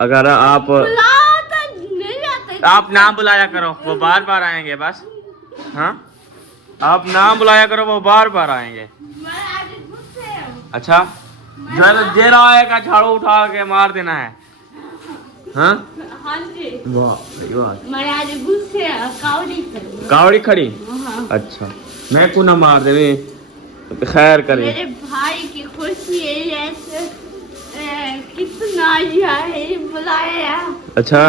अगर आप ना बुलाया करो वो बार बार आएंगे बस। हाँ आप ना बुलाया करो वो बार बार आएंगे। अच्छा जे रहा आएगा झाड़ू उठा के मार देना है। हाँ कावड़ी खड़ी। अच्छा मैं को ना मार दे खैर करी। मेरे भाई की खुशी है कितना है बुलाया। अच्छा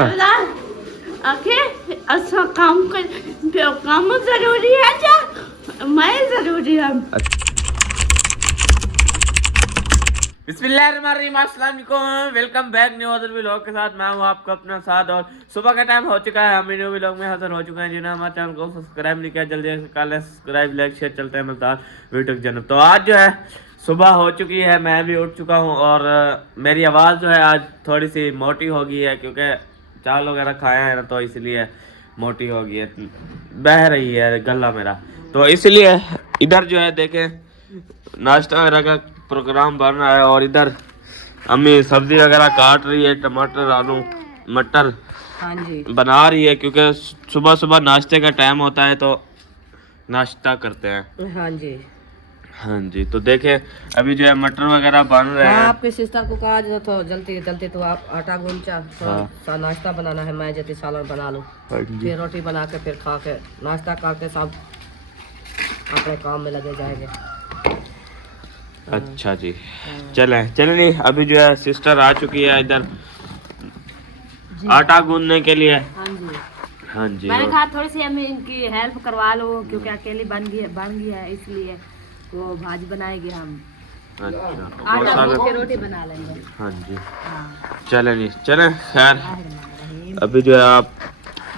अच्छा काम जरूरी है क्या मैं जरूरी है। बिस्मिल्लाहिर्रहमानिर्रहीम, अस्सलाम वालेकुम, welcome back new other vlog के साथ। मैं हूँ आपका अपना साथ और सुबह का टाइम हो चुका है। हम न्यू व्लॉग में हाजिर हो चुके हैं। जिन्होंने हमारे चैनल को सब्सक्राइब नहीं किया जल्दी से कर लें सब्सक्राइब, लाइक शेयर। चलते हैं मज़ेदार वीडियो की जन्नत। तो आज जो है सुबह हो चुकी है, मैं भी उठ चुका हूँ और मेरी आवाज़ जो है आज थोड़ी सी मोटी हो गई है क्योंकि चावल वगैरह खाया है ना, तो इसलिए मोटी हो गई है, बह रही है गला मेरा। तो इसलिए इधर जो है देखें नाश्ता वगैरह का प्रोग्राम बन रहा है और इधर अम्मी सब्जी वगैरह काट रही है, टमाटर आलू मटर हाँ जी बना रही है क्योंकि सुबह सुबह नाश्ते का टाइम होता है तो नाश्ता करते हैं। हाँ जी हाँ जी तो देखे अभी जो है मटर वगैरह बन रहे हैं। आपके सिस्टर को कहा जो तो जल्दी जल्दी तो आप आटा गूंचा तो नाश्ता बनाना है, मैं जल्दी सालन बना लूँ, फिर रोटी बना के फिर खा के नाश्ता करके सब अपने काम में लगे जाएंगे। अच्छा जी चले नहीं अभी जो है सिस्टर आ चुकी है इधर आटा गूंदने के लिए। हाँ जी हाँ जी मैंने कहा थोड़ी सी हमें इनकी हेल्प करवा लो क्योंकि अकेली बन गई है, इसलिए वो भाजी बनाएगी, हम अच्छा आटा गूंद के रोटी बना लेंगे। हाँ जी हाँ चले नहीं चले खैर अभी जो है आप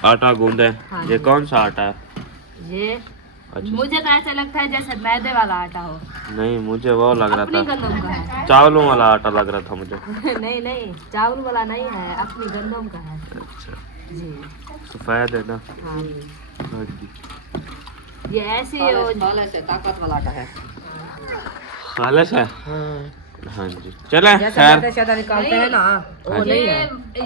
आटा गूंदे। हाँ ये कौन सा आटा है? ये अच्छा मुझे तो ऐसा लगता है जैसे मैदे वाला आटा हो। नहीं मुझे वो लग रहा अपनी था गंदम का है। चावलों वाला आटा लग रहा था मुझे। नहीं नहीं चावल वाला नहीं है, अपनी गंदम का है। अच्छा जी सफेद है ना। हाँ जी हाँ जी ये ऐसे ताकत वाला आटा है। खालस है। हाँ हाँ जी चले खैर निकालते हैं ना वो नहीं है।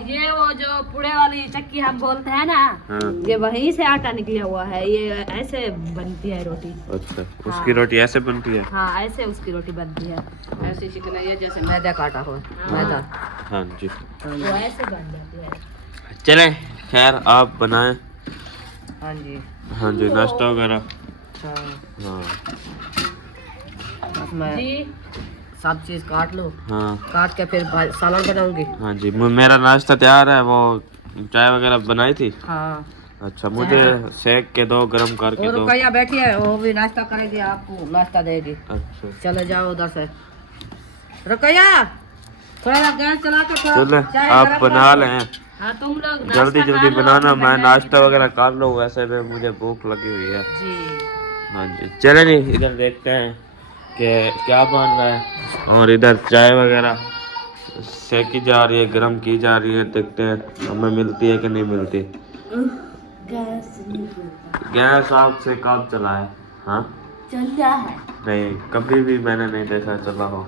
ये वो जो पुड़े वाली चक्की हम बोलते हैं ना, हाँ। ये वहीं से आटा निकला हुआ है, ये ऐसे बनती है रोटी। अच्छा उसकी रोटी ऐसे बनती है। हाँ ऐसे उसकी रोटी बनती है, ऐसे चिकनाई है जैसे मैदा का आटा हो। मैदा हाँ जी वो ऐसे बन जाती है। चले खैर आप बनाएं। हाँ जी हाँ जी नाश्ता वगैरह। हाँ हाँ बस मैं सब चीज काट लो, हाँ काट के फिर सालन बनाऊंगी। हाँ जी मेरा नाश्ता तैयार है। वो चाय वगैरह बनाई थी। हाँ अच्छा मुझे सेक के दो गरम करके और दो। रुकैया बैठी है, वो भी नाश्ता करेगी, आपको नाश्ता देगी। अच्छा चले जाओ उधर से। रुकैया थोड़ा गैस चला के चले चाय आप गरम बना कर लो। लें हाँ तुम लोग जल्दी जल्दी बनाना, मैं नाश्ता वगैरह कर लूँ, वैसे भी मुझे भूख लगी हुई है। जी हाँ जी चले नहीं इधर देखते हैं कि क्या बन रहा है और इधर चाय वगैरह सेकी जा रही है, गरम की जा रही है। देखते हैं हमें मिलती है कि नहीं मिलती। गैस आपसे कब चला है? हाँ चलता है नहीं कभी भी मैंने नहीं देखा चला हो।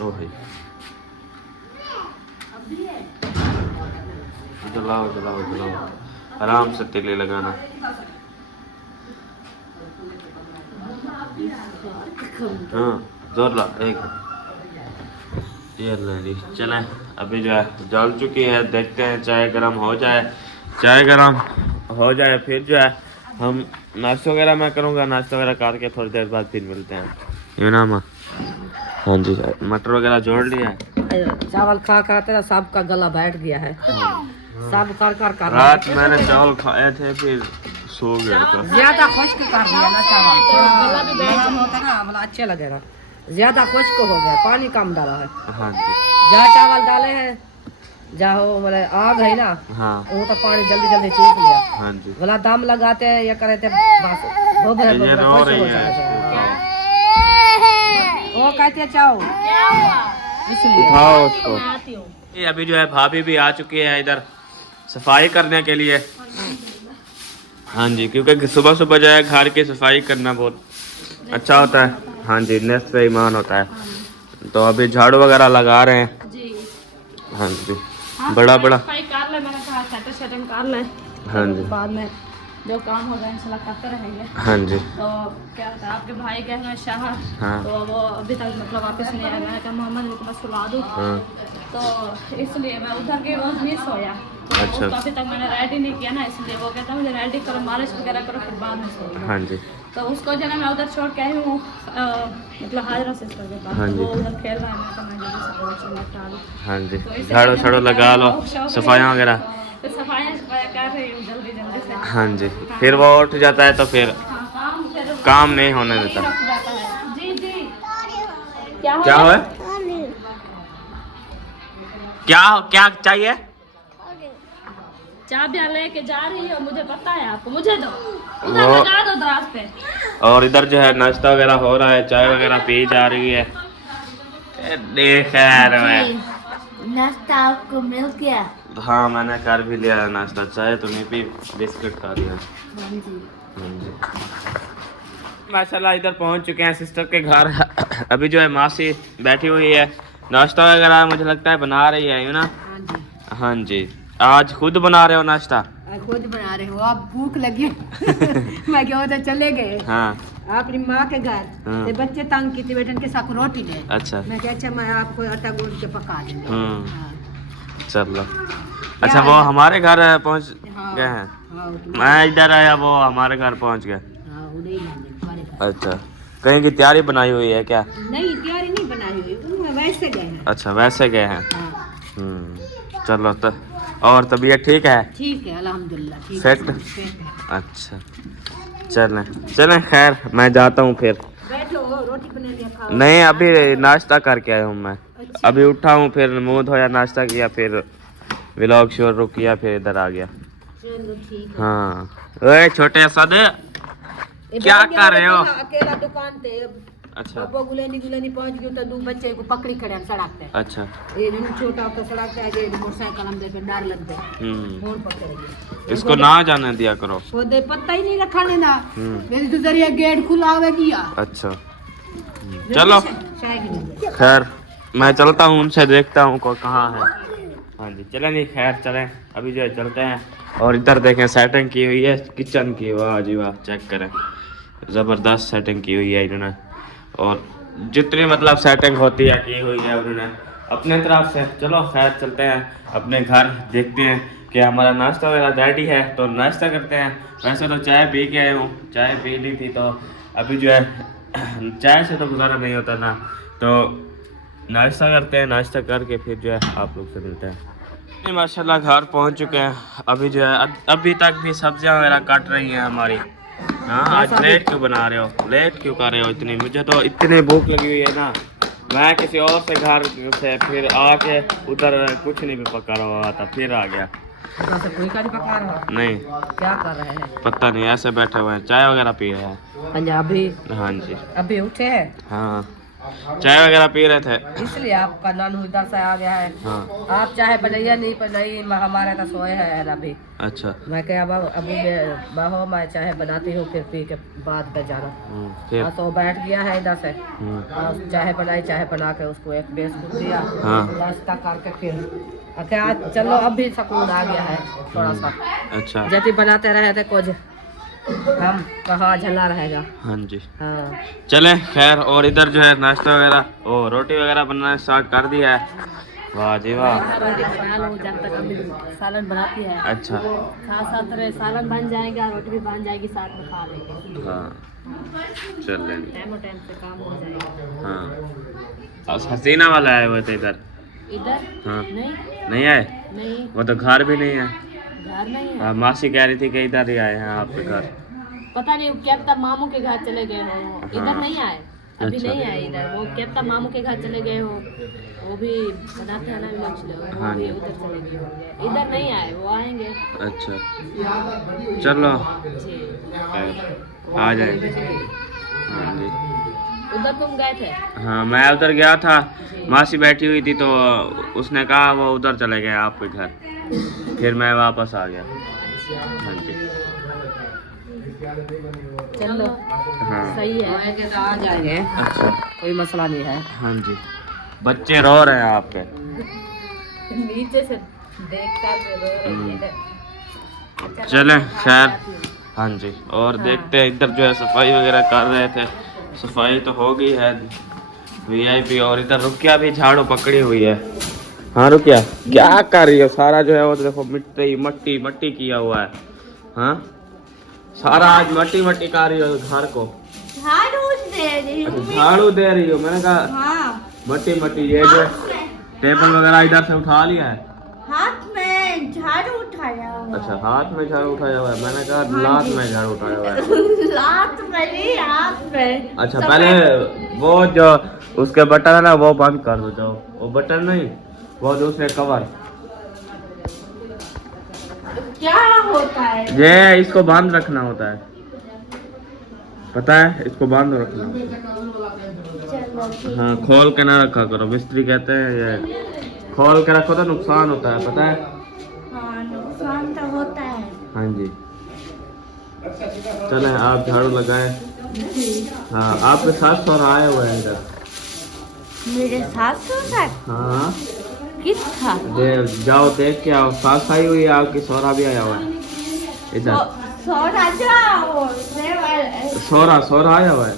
ओ भाई जलाओ जलाओ जलाओ आराम से तिली लगाना। हाँ जोर ला एक ये ले चले अभी जो है जल चुकी है, देखते हैं चाय गरम हो जाए। चाय गरम हो जाए फिर जो है हम नाश्ता वगैरह मैं करूँगा, नाश्ता वगैरह करके थोड़ी देर बाद फिर मिलते हैं। ये ना माँ हाँ जी मटर वगैरह जोड़ लिया है। चावल खा खा तेरा सबका गला बैठ गया है। सब कर रात मैंने चावल खाए थे फिर सो गया था। ज्यादा खुश्क कर दिया ना चावल, थोड़ा गला भी नरम होता ना मतलब अच्छे लगेगा। ज्यादा खुश्क हो गया, पानी कम डाला है। हाँ जी जहाँ चावल डाले हैं जहाँ मतलब आग है ना, हाँ वो तो पानी जल्दी जल्दी चूस लिया। हाँ जी गला दम लगाते हैं या करे थे बस वो ये रो रही है। वो कहते चाओ उठाओ उसको। ये अभी जो है भाभी भी आ चुकी है इधर सफाई करने के लिए। हाँ जी क्योंकि सुबह सुबह जो है घर की सफाई करना बहुत अच्छा होता है। हाँ जी नेक्स्ट पे ईमान होता है। तो अभी झाड़ू वगैरह लगा रहे हैं। हाँ जी, बड़ा बड़ा। सफाई कर ले, मैंने कहा सेटिंग कर ले। हाँ जी, बाद में जो काम होगा इंशाल्लाह करते रहेंगे। हाँ जी। तो क्या होता है, आपके भाई गए हैं शहर, हाँ। तो वो अभी तक मतलब वापस नहीं आया। मैंने कहा मोहम्मद को बस सुला दूँ, हाँ। तो इसलिए मैं उधर के रोज नहीं सोया। तो अच्छा। उसको अभी तक मैंने रेडी नहीं किया ना, इसलिए वो कहता मुझे रेडी करो, मालिश वगैरह करो, फिर बाद में सोऊंगा। हाँ जी, तो उसको जो है मैं उधर छोड़ के आई हूँ मतलब हाजरा सिस्टर के पास। हाँ तो जी। वो उधर खेल रहा है, मैं कहा मैं जल्दी से रोशन निपटा लूँ। हाँ जी, तो इसलिए झाड़ू जब छाड़ू मैं लगा लो, शौक सफाइयाँ है, वगैरह। तो सफाइयाँ कर रही हूँ जल्दी जल्दी से। हाँ जी, फिर वो उठ जाता है तो फिर हाँ, काम फिर काम नहीं होने वही देता। रख जाता है। जी जी, क्या क्या हुआ? है? क्या चाहिए? चाबियां लेके जा रही हो, मुझे पता है आपको, मुझे दो, वो- उधर लगा दो दराज पे। और इधर जो है नाश्ता वगैरह हो रहा है, चाय वगैरह पी जा रही है। देख यार मैं। नाश्ता आपको मिल गया? हाँ, मैंने कर भी लिया है नाश्ता, चाय तो नहीं पी, बिस्किट खा लिया। हाँ जी। माशाल्लाह इधर पहुंच चुके हैं सिस्टर के घर। अभी जो है मासी बैठी हुई है, नाश्ता वगैरह मुझे लगता है बना रही है, यू ना? हाँ जी, हाँ जी। आज खुद बना रहे हो नाश्ता? खुद बना रहे हो आप? भूख लगी मैं क्या होता चले गए हाँ। अपनी माँ के घर हाँ। से, बच्चे तंग की थी, बेटन के साथ रोटी ले। अच्छा। मैं क्या, अच्छा मैं आपको आटा गूंद के पका दूंगी। हाँ। चलो। अच्छा, वो हमारे घर पहुंच हाँ। गए हैं? हाँ, मैं इधर आया, वो हमारे घर पहुंच गए। हाँ, उन्हें ही लाने तुम्हारे घर। अच्छा, कहीं की तैयारी बनाई हुई है क्या? नहीं, तैयारी नहीं बनाई हुई, उन्हें वैसे गए हैं। अच्छा, वैसे गए हैं। हाँ। चलो तो, और तबीयत ठीक है? ठीक है, अल्हम्दुलिल्लाह ठीक सेट? है, सेट है। अच्छा, चलें खैर, मैं जाता हूँ फिर। बैठो, रोटी बना लिया, खाओ। नहीं, अभी नाश्ता करके आया हूँ मैं। अच्छा। अभी उठा हूँ, फिर मुंह धोया, नाश्ता किया, फिर व्लॉग शुरू किया, फिर इधर आ गया। चलो ठीक है। हाँ। ओए छोटे सद, ये क्या भाग गया, कर रहे हो? अकेला दुकान थे। अच्छा। अब गुलेनी पहुंच गयो तो दो बच्चे को पकड़ी खड़े हैं सड़क पे। अच्छा। ये जो छोटा होता सड़क पे, ये मोटरसाइकिल हम दे पे डर लग गए, हम्म, फोन पकड़ गए। इसको ना जाने दिया करो। वो दे पता ही नहीं रखा लेना, हम्म। मेरी तो जरिए गेट खुला हुआ किया। अच्छा, चलो चाय की नहीं। खैर, मैं चलता हूँ, उनसे देखता हूँ को कहाँ है। हाँ जी, चलें नहीं, खैर चलें, अभी जो है चलते हैं। और इधर देखें, सेटिंग की हुई है किचन की, वाह जी वाह, चेक करें, ज़बरदस्त सेटिंग की हुई है इन्होंने। और जितनी मतलब सेटिंग होती है की हुई है उन्होंने अपने तरफ से। चलो खैर, चलते हैं अपने घर, देखते हैं कि हमारा नाश्ता वगैरह रेडी है, तो नाश्ता करते हैं। वैसे तो चाय पी के आए हूँ, चाय पी ली थी, तो अभी जो है चाय से तो गुजारा नहीं होता ना, तो नाश्ता करते हैं, नाश्ता करके फिर जो है आप लोग से मिलते हैं। माशाल्लाह घर पहुंच चुके हैं। अभी जो है अभी तक भी सब्जियां वगैरह काट रही हैं हमारी। हाँ, आज लेट क्यों बना रहे हो, लेट क्यों कर रहे हो इतनी? मुझे तो इतनी भूख लगी हुई है ना, मैं किसी और से घर से फिर आके उधर कुछ नहीं भी पका रहा था, फिर आ गया। कोई का नहीं पका रहा? नहीं, क्या कर रहे हैं? पता नहीं, ऐसे बैठे हुए हैं, चाय वगैरह पी रहे हैं। पंजाबी? हाँ जी। अभी उठे हैं? हाँ, चाय वगैरह पी रहे थे, इसलिए आपका नानू इधर से आ गया है। हाँ। आप चाहे बनाइए नहीं बनाइए, हमारे तो सोए है अभी। अच्छा। मैं क्या अभी बाहो, मैं चाहे बनाती हूँ, फिर पी के बाद पे जाना। फिर हाँ, तो बैठ गया है इधर से। हाँ, चाहे बनाई, चाहे बना के उसको एक बिस्कुट दिया, हाँ। नाश्ता करके फिर क्या, चलो अब भी सुकून आ गया है थोड़ा सा। अच्छा। जैसे बनाते रहे थे कुछ, हम कहाँ झला रहेगा। हाँ जी, हाँ। चले खैर। और इधर जो है नाश्ता वगैरह और रोटी वगैरह बनाना स्टार्ट कर दिया है। वाह जी वाह। रोटी बना लो, जब तक अभी सालन बनाती है। अच्छा। साथ साथ रहे, सालन बन जाएगा, रोटी भी बन जाएगी, साथ में खा लेंगे। हाँ, चल लेंगे, टाइम से काम हो जाएगा। हाँ। और हसीना वाला है वो तो इधर? इधर हाँ। नहीं आए? नहीं, वो तो घर भी नहीं है। घर नहीं है। हाँ, मासी कह रही थी कि इधर ही आए हैं आपके घर। पता नहीं, क्या तब मामू के घर चले गए हो, इधर नहीं आए अभी। अच्छा। नहीं आए इधर, वो क्या तब मामू के घर चले गए हो, वो भी बनाते हैं ना लक्ष्य, वो हाँ भी जी। उधर चले गए होंगे, इधर नहीं आए, वो आएंगे। अच्छा, चलो जी, खैर, आ जाएंगे। हाँ जी। उधर तुम गए थे? हाँ, मैं उधर गया था, मासी बैठी हुई थी, तो उसने कहा वो उधर चले गए आपके घर, फिर मैं वापस आ गया। हाँ जी। चलो, हाँ। सही है। आएंगे तो आ जाएंगे, अच्छा। कोई मसला नहीं है। हाँ जी। बच्चे रो रहे हैं आपके? नीचे से देखकर रो रही है। अच्छा चले लगता है, खैर, खाती हूँ। हाँ जी, और देखते हैं इधर जो है सफाई वगैरह कर रहे थे, सफाई तो हो गई है वीआईपी, और इधर रुकिया भी झाड़ू पकड़ी हुई है। हाँ रुकिया, क्या कर रही हो? सारा जो है वो देखो मिट्टी मट्टी मट्टी किया हुआ है। हाँ सारा आज मट्टी मट्टी कर रही हो घर को। झाड़ू दे रही हूँ। झाड़ू दे रही हो? मैंने कहा हाँ, मट्टी मट्टी। ये जो हाथ में, टेबल वगैरह इधर से उठा लिया है। हाथ में झाड़ू उठाया हुआ। अच्छा, हाथ में झाड़ू उठाया हुआ है। मैंने कहा लात में झाड़ू उठाया हुआ है। लात में नहीं, हाथ में। अच्छा, पहले वो जो उसके बटन है ना वो बंद कर दो। जाओ, वो बटन नहीं, वो दूसरे कवर, क्या होता है? ये इसको बंद रखना होता है, पता है? इसको बंद रखना होता है। हाँ, खोल के ना रखा करो, मिस्त्री कहते हैं ये खोल के रखो तो नुकसान होता है, पता है? हाँ, नुकसान तो होता है। हाँ जी, चले आप झाड़ू लगाए। हाँ, आपके साथ सौर आए हुए हैं इधर। मेरे साथ साथ हाँ, किस था? जाओ देख के आओ, सास आई हुई है आपकी, सौरा भी आया हुआ है इधर। सोना जाओ। सौरा आया हुआ है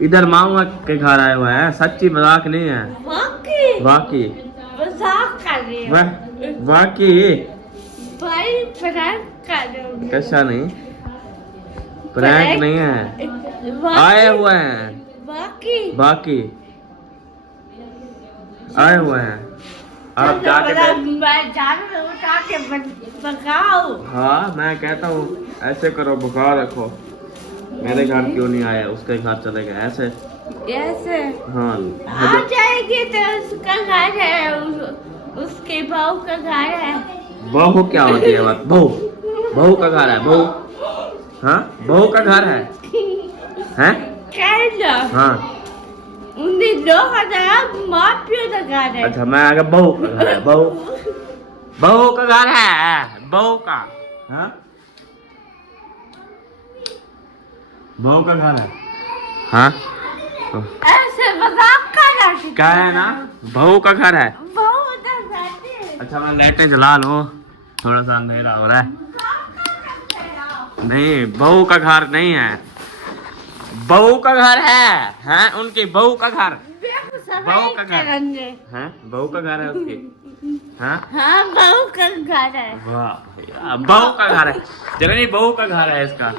इधर, मामा के घर आया हुआ है। सच्ची मजाक नहीं है, वाकई मजाक कर रही हूँ। वाकई। भाई प्रैंक कर रही हूँ। कैसा नहीं, प्रैंक नहीं है, आए हुए हैं बाकी आए हुए हैं। आप जाके मैं झाड़ू उठा के पकाओ। हाँ, मैं कहता हूँ ऐसे करो, बुखार रखो। मेरे घर क्यों नहीं आया, उसके घर चले गए ऐसे। ऐसे हाँ, आ जाएगी तो उसका घर है, उसके बहू का घर है। बहू क्या होती है बात? बहू का घर है, बहू। हाँ, बहू का घर है, हैं? कहना हाँ, उन्हें 2000 मापियों का घर है। अच्छा, मैं आगे बहू का घर है, बहू का घर है, बहू का। हाँ, बहू का घर है। हाँ, ऐसे मजाक कर रहा है। क्या है ना, बहू का घर है। बहू उधर बैठी है। अच्छा, मैं लाइटें जला लो, थोड़ा सा अंधेरा हो रहा है। नहीं, बहू का घर नहीं है, बहू का घर है। हैं, उनकी बहू का घर, बहू का घर है, बहू का घर है उसकी। हाँ, हाँ, बहू का घर है। वाह भैया, बहू का घर है, जननी बहू का घर है इसका।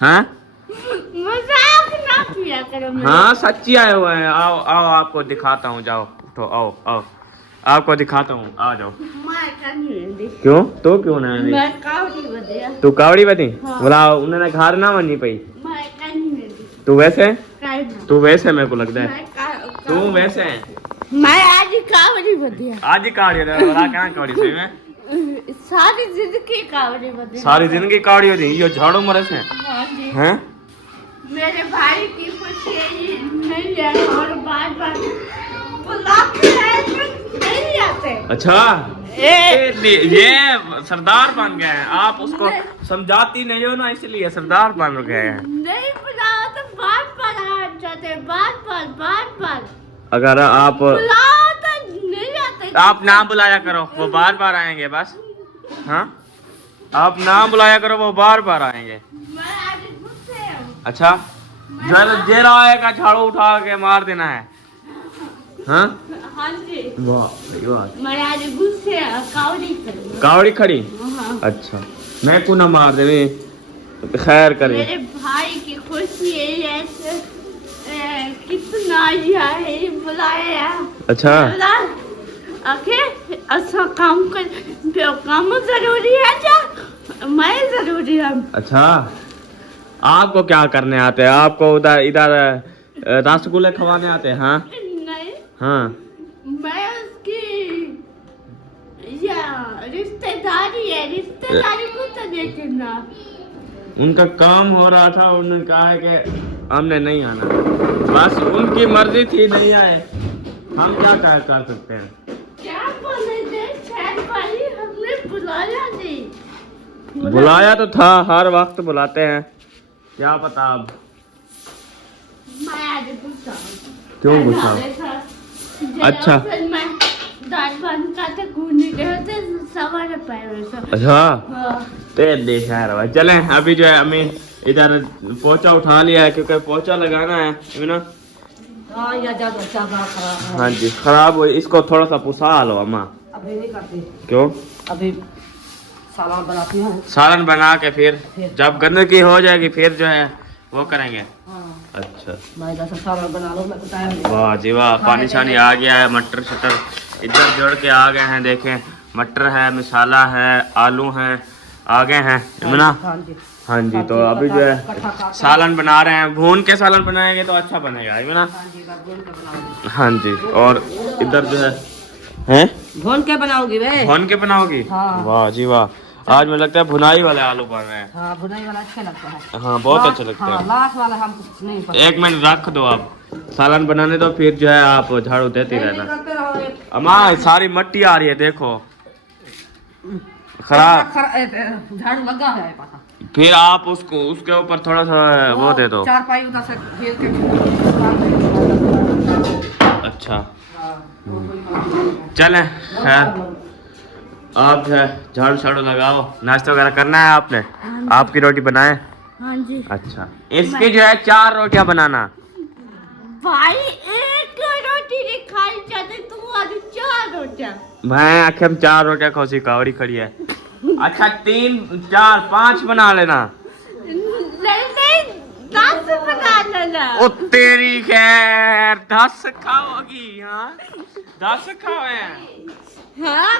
हाँ, मजाक ना किया करो मेरे। हाँ, सच्ची आए हुए हैं। आओ आओ, आपको दिखाता हूँ, जाओ उठो, आओ आओ, आपको दिखाता हूँ, आ जाओ। मैं नहीं दी। क्यों? तो क्यों ना दी? मैं कावड़ी बदिया। तू कावड़ी बती? हाँ। बोला उन्होंने घर ना बनी पई। मैं नहीं दी। तू वैसे कहना। तू वैसे मेरे को लगता है मैं तू वैसे है। मैं आज कावड़ी बदिया। आज ही कावड़ी है, बोला कहाँ कावड़ी सही में? सारी जिंदगी कावड़ी बदिया। सारी जिंदगी कावड़ी होती ये झाड़ू मरे से हाँ जी। हैं? मेरे भाई की खुशी नहीं है और बार बुलाते हैं तो नहीं आते। अच्छा, ये सरदार बन गए हैं। आप उसको समझाती नहीं हो ना, इसलिए सरदार बन गए हैं। नहीं बुलाओ तो बार आ जाते, बार। अगर आप बुलाओ तो नहीं आते। आप ना बुलाया करो, वो बार बार आएंगे बस। हाँ, आप ना बुलाया करो, वो बार बार आएंगे। मैं आज गुस्से हूँ। अच्छा, जेरा आएगा झाड़ू उठा के मार देना है। हाँ, हाँ जी। वाह, मैं आज गुस्से कावड़ी करूँ। कावड़ी खड़ी। हाँ। अच्छा, मैं को ना मार देवे, खैर करे। मेरे भाई की खुशी है ऐसे कितना है बुलाया। अच्छा, आखिर अच्छा काम जरूरी है क्या? मैं जरूरी है। अच्छा, आपको क्या करने आते हैं? आपको उधर इधर रसगुल्ले खवाने आते हैं? हाँ नहीं, हाँ, मैं उसकी या रिश्तेदारी है, रिश्तेदारी को तो देखना। उनका काम हो रहा था, उन्होंने कहा है कि हमने नहीं आना, बस उनकी मर्जी थी, नहीं आए, हम क्या कर सकते हैं? क्या बोले थे शहर वाली, हमने बुलाया नहीं। बुलाया तो था, हर वक्त बुलाते हैं, क्या पता अब। मैं आज गुस्सा हूँ। क्यों गुस्सा? अच्छा। फिर मैं दाल बनता था घूमने गए थे सवारे पैर से। अच्छा हाँ। तेल देखा है भाई। चले अभी जो है हमें इधर पोछा उठा लिया है क्योंकि पोछा लगाना है ना। हाँ या ज्यादा खराब है। हाँ जी खराब हो, इसको थोड़ा सा पुसा लो अम्मा। अभी नहीं करती, क्यों? अभी सालन बनाती हूँ। सालन बना के फिर जब गंदगी हो जाएगी फिर जो है वो करेंगे। हाँ। अच्छा मैं जैसा सालन बना लो, मैं तो टाइम नहीं। वाह जी वाह, पानी शानी आ गया है, मटर शटर इधर जोड़ के आ गए हैं। देखें मटर है, मसाला है, आलू है, आ गए हैं इमना। हाँ जी हाँ जी तो अभी जो है सालन बना रहे हैं। भून के सालन बनाएंगे तो अच्छा बनेगा इमना। हाँ जी मैं भून के बनाऊंगी। हाँ जी और इधर जो है हैं भून के बनाऊंगी वे। भून के बनाओगी? हाँ। वाह जी वाह, आज मुझे लगता है भुनाई वाले आलू बन रहे हैं। हाँ भुनाई वाला अच्छा लगता है। हाँ बहुत अच्छा लगता हाँ, है। लास्ट वाला हम नहीं पसंद। एक मिनट रख दो आप, सालन बनाने दो फिर जो है आप झाड़ू देती नहीं रहना। करते रहो एक- अम्मा सारी मट्टी आ रही है देखो, खराब। झाड़ू लगा है पापा। फिर आप उसको उसके ऊपर थोड़ा सा वो दे दो। चार पाई उधर से घेर के। अच्छा चले खैर आप जो है झाड़ू झाड़ू लगाओ। नाश्ता वगैरह करना है आपने? आपकी रोटी बनाए? हाँ जी। अच्छा इसकी जो है 4 रोटियां बनाना। भाई एक रोटी नहीं खाई जाती, तू आज 4 रोटियां। मैं आखिर 4 रोटियां खोसी कावड़ी खड़ी है। अच्छा 3 4 5 बना लेना। नहीं 10 बना लेना। ओ तेरी खैर 10 खाओगी? हाँ 10 खाओ। हाँ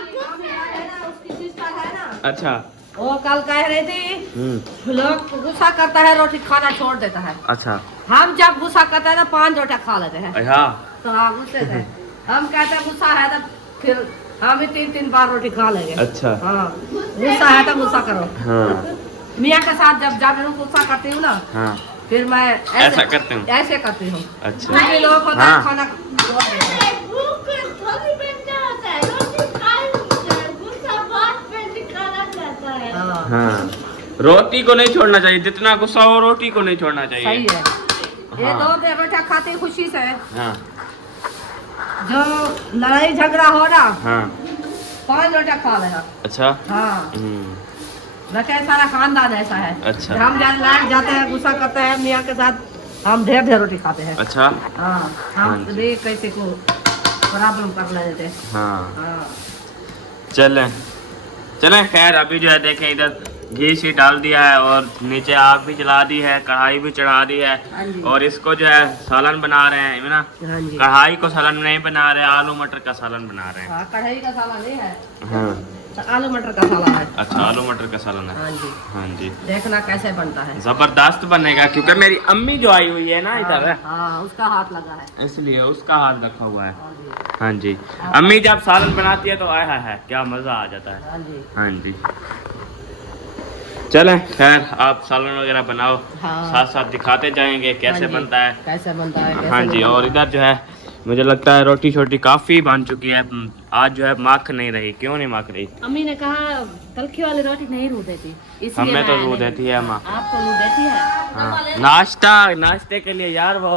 उसकी सिस्टर है ना, अच्छा वो कल कह रही थी लोग गुस्सा करता है रोटी खाना छोड़ देता है। अच्छा हम जब गुस्सा करते हैं तो 5 रोटियां खा लेते हैं। अच्छा तो हाँ गुस्से से हम कहते हैं गुस्सा है तो फिर हम ही 3 बार रोटी खा लेंगे। अच्छा हाँ गुस्सा है तो गुस्सा करो। हाँ मियाँ के साथ जब जब मैं गुस्सा करती हूँ ना हाँ फिर मैं ऐसा करते हूँ। ऐसे करती हूँ। अच्छा दूसरे लोग होता है हाँ। खाना छोड़ देते हैं। भूख थोड़ी बनना होता है, रोटी खाई होता है, गुस्सा बाद में निकाला जाता है। हाँ हाँ रोटी को नहीं छोड़ना चाहिए, जितना गुस्सा हो रोटी को नहीं छोड़ना चाहिए। सही है। ये हाँ। 2 रोटियां खाती खुशी से। हाँ जो लड़ाई झगड़ा हो ना हाँ 5 रोटियां खा लेना। अच्छा हाँ वैसे सारा खानदान ऐसा है। अच्छा। हम जब लड़ जाते हैं गुस्सा करते हैं मियाँ के साथ, हम ढेर रोटी खाते हैं। अच्छा हाँ हाँ हम जी। भी कैसे को प्रॉब्लम कर लेते हैं। हाँ हाँ चले चले खैर अभी जो है देखें इधर घी सी डाल दिया है और नीचे आग भी जला दी है, कढ़ाई भी चढ़ा दी है हाँ जी। और इसको जो है सालन बना रहे हैं ना। हाँ जी कढ़ाई को सालन नहीं बना रहे, आलू मटर का सालन बना रहे हैं। हाँ कढ़ाई का साला नहीं है हाँ तो आलू मटर का साला है। अच्छा आलू मटर का सालन है। हाँ जी हाँ जी देखना कैसे बनता है। जबरदस्त बनेगा क्योंकि मेरी अम्मी जो आई हुई है ना इधर हाँ उसका हाथ लगा है। इसलिए उसका हाथ रखा हुआ है। हाँ जी हाँ जी अम्मी जब सालन बनाती है तो आया है क्या मजा आ जाता है। हाँ जी हाँ जी चले खैर आप सालन वगैरह बनाओ, हाँ। साथ साथ दिखाते जाएंगे कैसे हाँ जी, बनता है। कैसे बनता है कैसे हाँ जी बनता और है। इधर जो है मुझे लगता है रोटी छोटी काफी बन चुकी है। आज जो है माख नहीं रही, क्यों नहीं माख रही? अम्मी ने कहा तलखी वाली रोटी नहीं रू देती, इसलिए हमें तो मैं रू नहीं- देती है माँ। आपको रू देती है। हाँ नाश्ते के लिए यार वो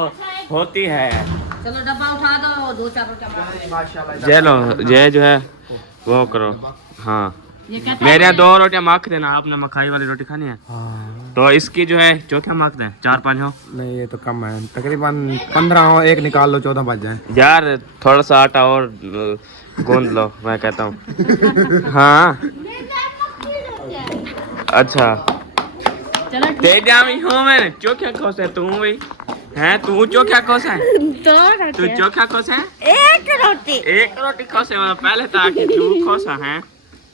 होती है। चलो डब्बा उठा दो 2-4 रोटियां। ये लो ये जो है वो करो। हाँ ये कहता मेरे यहाँ 2 रोटियां माख देना, आपने मखाई वाली रोटी खानी है। तो इसकी जो है चौथिया माख दें, 4-5 हो। नहीं ये तो कम है, तकरीबन 15 हो, एक निकाल लो 14 बच जाए। यार थोड़ा सा आटा और गूंद लो मैं कहता हूँ। हाँ अच्छा चलो तेज आमी हूँ मैं, चोख्या खोस है तू भी हैं, तू चोख्या खोस है, 2 तू रोटियां, चोख्या खोस है। 1 रोटी, एक रोटी खोस है मतलब पहले तो आके तू खोसा है,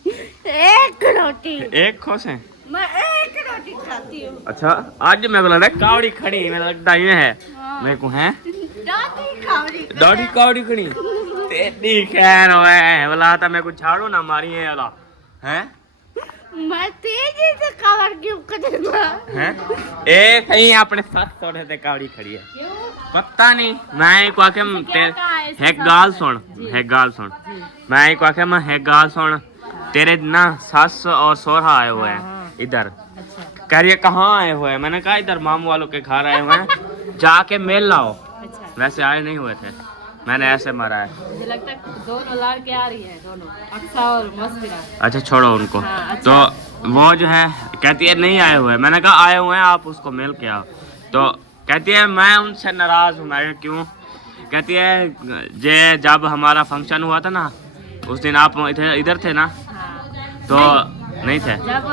1 रोटी, एक खोस है। मैं 1 रोटी खाती हूँ। अच्छा आज मेरे को लग रहा है कावड़ी खड़ी, मेरा लगता है ये है मेरे को है दादी खावड़ी दाढ़ी कावड़ी खड़ी तेरी खैर है बोला था मैं कुछ झाड़ू ना मारी है वाला हैं मैं तेजी से कवर क्यों करूँगा? हैं ए कहीं अपने साथ थोड़े से कावड़ी खड़ी है पता नहीं। मैं को आके है गाल सुन मैं को आके मैं है गाल सुन तेरे ना सास और सोहरा आए हुए हैं इधर। कह रही है कहाँ आए हुए हैं? मैंने कहा इधर मामू वालों के घर आए हुए हैं, जाके मेल लाओ। वैसे आए नहीं हुए थे मैंने ऐसे मारा है। मुझे लगता है दोनों लड़के आ रही है, दोनों अक्सा और मस्फिरा। अच्छा छोड़ो उनको। हाँ, अच्छा। तो वो जो है कहती है नहीं आए हुए, मैंने कहा आए हुए हैं, आप उसको मिल के आओ। तो कहती है मैं उनसे नाराज़ हूँ। मैं कहा, क्यों? कहती है जे जब हमारा फंक्शन हुआ था ना, उस दिन आप इधर थे ना, हाँ। तो नहीं थे, जब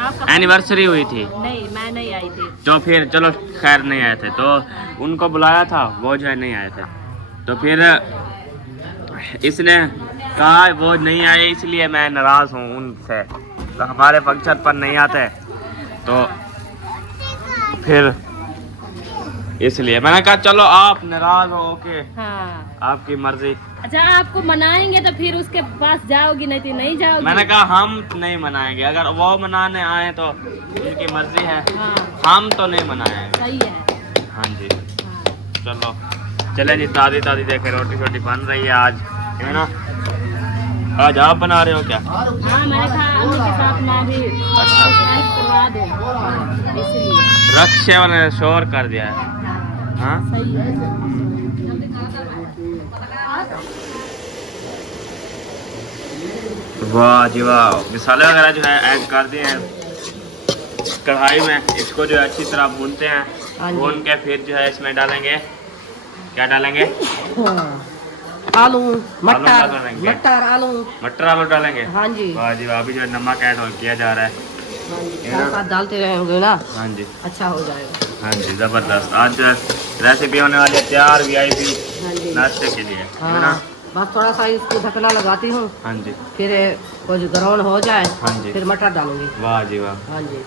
आपका एनिवर्सरी हुई थी, नहीं मैं नहीं आई थी। तो फिर चलो खैर नहीं आए थे, तो उनको बुलाया था, वो जो है नहीं आए थे। तो फिर इसने कहा वो नहीं आए इसलिए मैं नाराज़ हूँ उनसे, तो हमारे फंक्शन पर नहीं आते, तो फिर इसलिए मैंने कहा चलो आप नाराज़ हो, ओके हाँ। आपकी मर्जी। अच्छा आपको मनाएंगे तो फिर उसके पास जाओगी, नहीं तो नहीं जाओगी। मैंने कहा हम नहीं मनाएंगे, अगर वो मनाने आए तो उनकी मर्जी है, हाँ हम तो नहीं मनाएंगे। सही है। हाँ जी हाँ। चलो चले जी, ताज़ी ताज़ी देखे रोटी शोटी बन रही है आज, है ना? आज आप बना रहे हो क्या? हाँ मैंने कहा आलू के साथ मैं भी अच्छा। हेल्प करवा दूँ, इसलिए। रक्षे वाले शोर कर दिया है। हाँ सही है। वाह जी वाह, मसाले वगैरह जो है ऐड कर दिए हैं कढ़ाई में, इसको जो है अच्छी तरह भूनते हाँ हैं, जी। भून के फिर जो है इसमें डालेंगे, क्या डालेंगे? हाँ। आलू मटर, डालेंगे। मटर आलू। मटर आलू डालेंगे। हाँ जी। वाह जी वाह, अभी जो है नमक ऐड किया जा रहा है। हाँ जी, साथ साथ डालते रहेंगे ना, हाँ जी अच्छा हो जाएगा। हाँ जी ज़बरदस्त। आज जो है रेसिपी होने वाली है तैयार VIP हाँ जी। नाश्ते के लिए, है ना? हाँ बस थोड़ा सा इसको ढकना लगाती हूँ, हाँ जी फिर कुछ ग्राउंड हो जाए, हाँ जी। फिर मटर डालूंगी। वाह जी वाह। हाँ जी।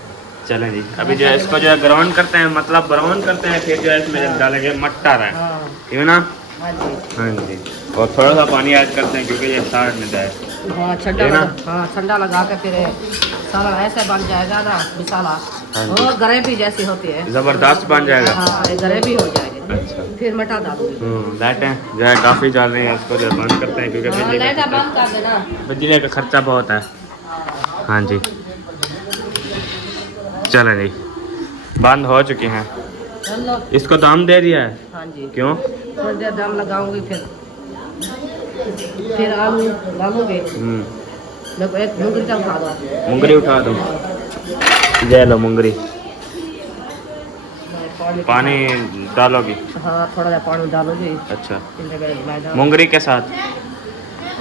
चलें जी, अभी जो है इसको जो है ग्राउंड करते हैं, मतलब ब्राउन करते हैं, फिर जो है इसमें डालेंगे मटर है, हाँ ठीक है ना? हाँ जी। हाँ जी, और थोड़ा सा पानी ऐड करते हैं क्योंकि ये साड़ में जाए। हाँ ठंडा है ना? हाँ ठंडा लगा के फिर सारा ऐसे बन जाएगा ना मसाला, हाँ जी। और ग्रेवी जैसी होती है, ज़बरदस्त बन जाएगा। हाँ ये ग्रेवी हो जाएगी। अच्छा फिर मटर डालूंगी। लाइटें जो है काफ़ी चल रही है, उसको जो है बंद करते हैं क्योंकि हाँ लाइट बंद कर देना। बिजली का खर्चा बहुत है। हाँ जी चलें जी, बंद हो चुकी हैं, चलो। इसको दम दे दिया है। हाँ जी। क्यों? थोड़ी देर दम लगाऊंगी, फिर आलू डालूंगी। मेरे को एक मुंगरी का उठा दो। मुंगरी उठा दूँ? ले लो मुंगरी। पानी डालोगी? हाँ थोड़ा सा पानी डालूंगी। अच्छा, फिर मुंगरी के साथ?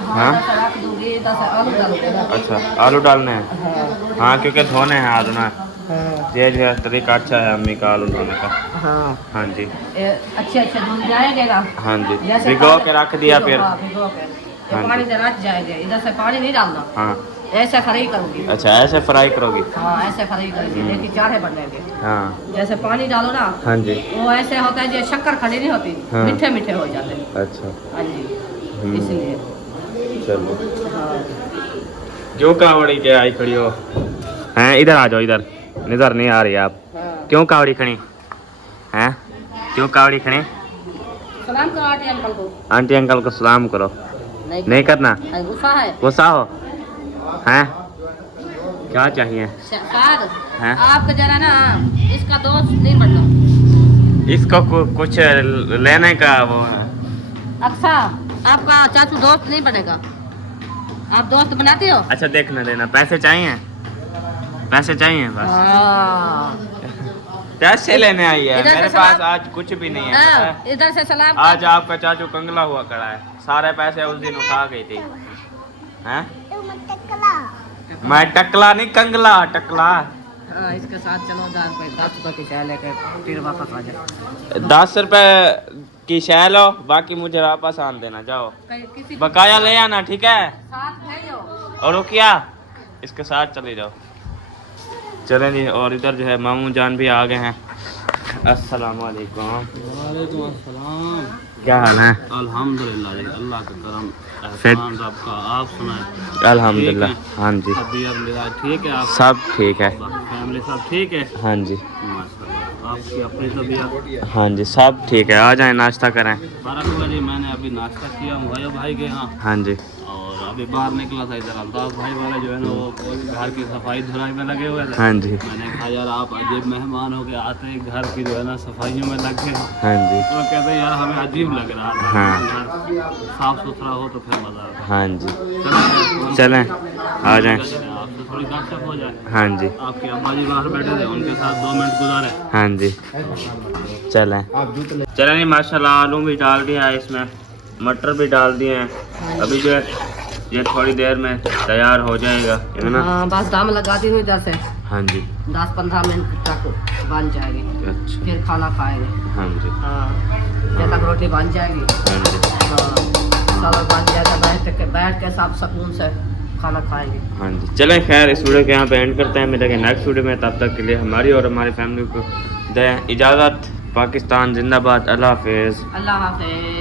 हाँ रख दूंगी, इधर से आलू डालूंगी ना। अच्छा, आलू डालने हैं? हाँ हाँ क्योंकि धोने हैं आलू ना, हाँ ये जो है तरीका अच्छा है अम्मी का आलू धोने का। हाँ। हाँ जी ये अच्छे अच्छे धुल जाएंगे ना। हाँ जी, जैसे भिगो पानी- के रख दिया फिर? हाँ, भिगो के ये हाँ पानी जी। से रच जाएंगे, इधर से पानी नहीं डालना, हाँ ऐसे फ्राई करूंगी। अच्छा, ऐसे फ्राई करोगी? हाँ ऐसे फ्राई करूंगी, लेकिन चारे बनेंगे। हाँ जैसे पानी डालो ना, हाँ जी। वो ऐसे होता है जो शक्कर खड़ी नहीं होती, हाँ। मीठे मीठे हो जाते हैं। अच्छा हाँ जी, इसलिए। चलो, हाँ क्यों कावड़ी के आई खड़ी हो? हैं इधर आ जाओ, इधर नजर नहीं आ रही आप। हाँ। क्यों कावड़ी खड़ी हैं? क्यों कावड़ी खड़ी? सलाम करो आंटी अंकल को। आंटी अंकल को सलाम करो। नहीं नहीं करना? गुस्सा है। गुस्सा हो? हैं? क्या चाहिए? शायद हैं? आपका जरा ना इसका दोस्त नहीं बनना। इसको कुछ लेने का वो है। अच्छा आपका चाचू दोस्त नहीं बनेगा, आप दोस्त बनाते हो? अच्छा देखना देना, पैसे चाहिए? पैसे चाहिए बस? हाँ। पैसे लेने आई है, इधर से मेरे पास सलाम- आज कुछ भी नहीं है, पता है? हाँ, इधर से सलाम आज आपका चाचू कंगला हुआ खड़ा है, सारे पैसे उस दिन उठा गई थी। हैं? मैं टकला नहीं, कंगला, टकला। हाँ, इसके साथ चलो 10 रुपए की चाय लेकर फिर वापस आ जाए। 10 रुपए की शय लो, बाकी मुझे वापस आन देना, जाओ किसी बकाया ले आना, ठीक है? साथ भेजो। और वो क्या, इसके साथ चले जाओ। चलें जी, और इधर जो है मामू जान भी आ गए हैं। अस्सलाम वालेकुम। वालेकुम अस्सलाम। क्या हाल है? अल्हम्दुलिल्लाह जी, अल्लाह का करम फिर- एहसान सबका। आप सुनाए? अल्हम्दुलिल्लाह। ठीक हाँ जी, तबीयत मेरा ठीक है? आप सब ठीक है। फैमिली सब ठीक है? हाँ जी माशाल्लाह। आपकी अपनी तबीयत? हाँ जी, सब ठीक है। आ जाए नाश्ता करें। फर्क हुआ जी, मैंने अभी नाश्ता किया मुहैया भाई के यहाँ, हाँ जी और अभी बाहर निकला था इधर अल्ताफ भाई वाले जो है ना वो घर की सफाई धुलाई में लगे हुए थे। हाँ जी मैंने कहा यार आप अजीब मेहमान हो के आते हैं घर की जो है ना सफाइयों में लग गए। हाँ जी तो कहते यार हमें अजीब लग रहा था। हाँ। घर साफ सुथरा हो तो फिर मजा आता हाँ जी है। चलें आ जाएं। आपसे थोड़ी गपशप हो जाए। हाँ जी आपके अब्बा जी बाहर बैठे थे उनके साथ 2 मिनट गुजारे। हाँ जी चलें चलें जी माशाल्लाह आलू भी डाल दिया है इसमें, मटर भी डाल दिए हैं। अभी जो है ये थोड़ी देर में तैयार हो जाएगा है ना। हाँ बस दम लगाती हूँ इधर से हाँ जी 10-15 मिनट तक बन जाएगी, अच्छा फिर खाना खाएंगे। हाँ जी हाँ जब तक रोटी बन जाएगी, हाँ जी हाँ सालन बन जाएगा, बैठ के सब सुकून से खाना खाएंगे। हाँ जी चलें खैर इस वीडियो के यहाँ पे एंड करते हैं। मिलेंगे नेक्स्ट वीडियो में, तब तक के लिए हमारी और हमारी फैमिली को दें इजाज़त। पाकिस्तान जिंदाबाद। अल्लाह हाफिज़। अल्लाह हाफिज़।